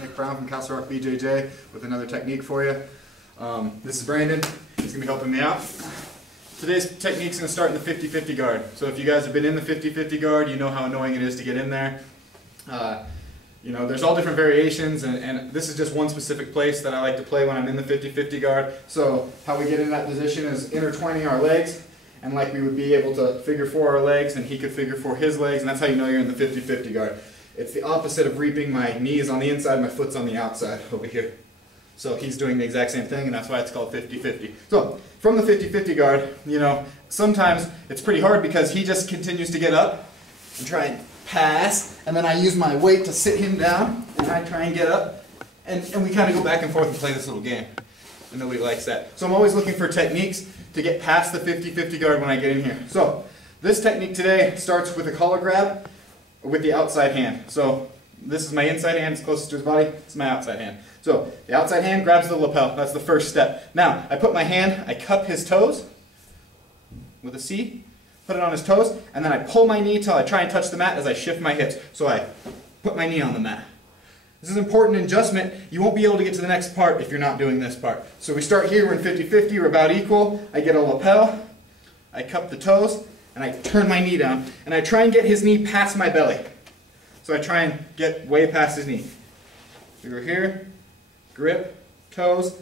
Nick Brown from Rock BJJ with another technique for you. This is Brandon. He's going to be helping me out. Today's technique is going to start in the 50-50 guard. So if you guys have been in the 50-50 guard, you know how annoying it is to get in there. You know, there's all different variations, and this is just one specific place that I like to play when I'm in the 50-50 guard. So how we get in that position is intertwining our legs, and like we would be able to figure four our legs, and he could figure four his legs, and that's how you know you're in the 50-50 guard. It's the opposite of reaping. My knees on the inside, my foot's on the outside over here. So he's doing the exact same thing, and that's why it's called 50-50. So from the 50-50 guard, you know, sometimes it's pretty hard because he just continues to get up and try and pass, and then I use my weight to sit him down, and I try and get up, and we kind of go back and forth and play this little game. And nobody likes that. So I'm always looking for techniques to get past the 50-50 guard when I get in here. So this technique today starts with a collar grab with the outside hand. So this is my inside hand, it's closest to his body, it's my outside hand. So the outside hand grabs the lapel, that's the first step. Now, I put my hand, I cup his toes with a C, put it on his toes, and then I pull my knee till I try and touch the mat as I shift my hips. So I put my knee on the mat. This is important adjustment. You won't be able to get to the next part if you're not doing this part. So we start here, we're in 50-50, we're about equal. I get a lapel, I cup the toes, and I turn my knee down, and I try and get his knee past my belly. So I try and get way past his knee. So we're here, grip, toes,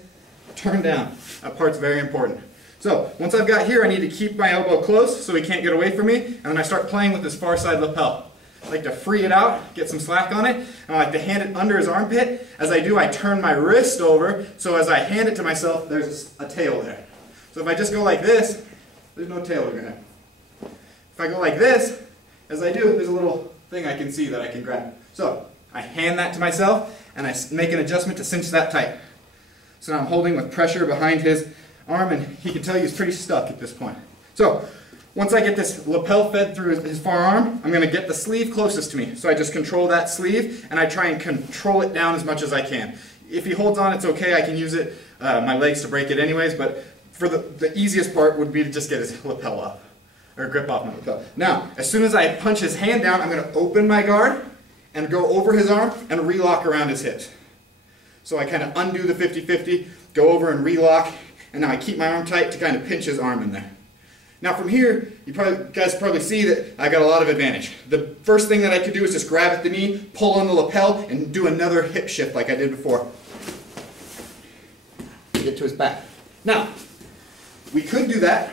turn down. That part's very important. So once I've got here, I need to keep my elbow close so he can't get away from me, and then I start playing with this far side lapel. I like to free it out, get some slack on it, and I like to hand it under his armpit. As I do, I turn my wrist over, so as I hand it to myself, there's a tail there. So if I just go like this, there's no tail over here. If I go like this, as I do, there's a little thing I can see that I can grab. So I hand that to myself, and I make an adjustment to cinch that tight. So now I'm holding with pressure behind his arm, and he can tell you he's pretty stuck at this point. So once I get this lapel fed through his forearm, I'm going to get the sleeve closest to me. So I just control that sleeve, and I try and control it down as much as I can. If he holds on, it's okay. I can use it, my legs to break it anyways, but for the easiest part would be to just get his lapel up, or grip off my lapel. Now, as soon as I punch his hand down, I'm going to open my guard and go over his arm and relock around his hips. So I kind of undo the 50-50, go over and relock, and now I keep my arm tight to kind of pinch his arm in there. Now from here, you guys probably see that I got a lot of advantage. The first thing that I could do is just grab at the knee, pull on the lapel, and do another hip shift like I did before. Get to his back. Now, we could do that.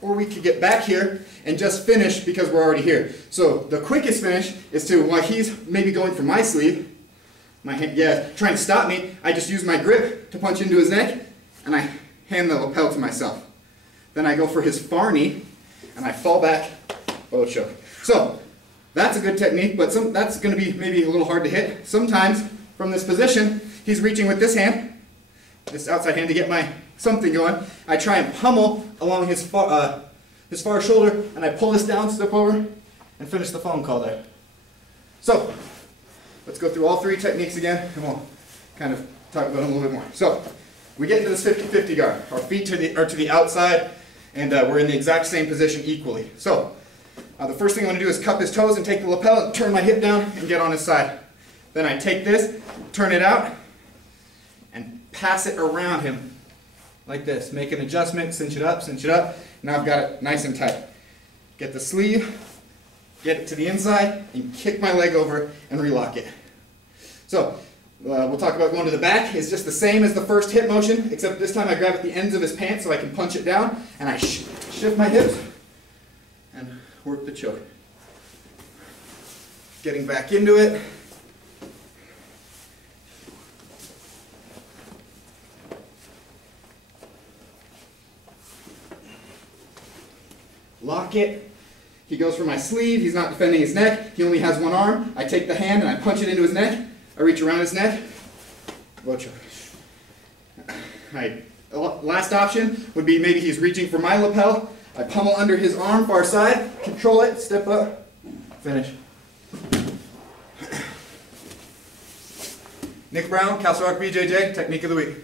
Or we could get back here and just finish because we're already here. So the quickest finish is to, while he's maybe going for my sleeve, my hand, trying to stop me, I just use my grip to punch into his neck, and I hand the lapel to myself. Then I go for his far knee, and I fall back, bow choke. So that's a good technique, but that's going to be maybe a little hard to hit. Sometimes from this position, he's reaching with this hand, this outside hand, to get my something going. I try and pummel along his far shoulder, and I pull this down, step over, and finish the phone call there. So let's go through all three techniques again, and we'll kind of talk about them a little bit more. So we get into this 50-50 guard. Our feet are to the outside, and we're in the exact same position equally. So the first thing I want to do is cup his toes and take the lapel and turn my hip down and get on his side. Then I take this, turn it out, and pass it around him like this. Make an adjustment, cinch it up, Now I've got it nice and tight. Get the sleeve, get it to the inside, and kick my leg over and relock it. So we'll talk about going to the back. It's just the same as the first hip motion, except this time I grab at the ends of his pants so I can punch it down, and I shift my hips and work the choke. Getting back into it. Lock it. He goes for my sleeve. He's not defending his neck. He only has one arm. I take the hand and I punch it into his neck. I reach around his neck. Last option would be maybe he's reaching for my lapel. I pummel under his arm, far side, control it, step up, finish. Nick Brown, Rock BJJ, technique of the week.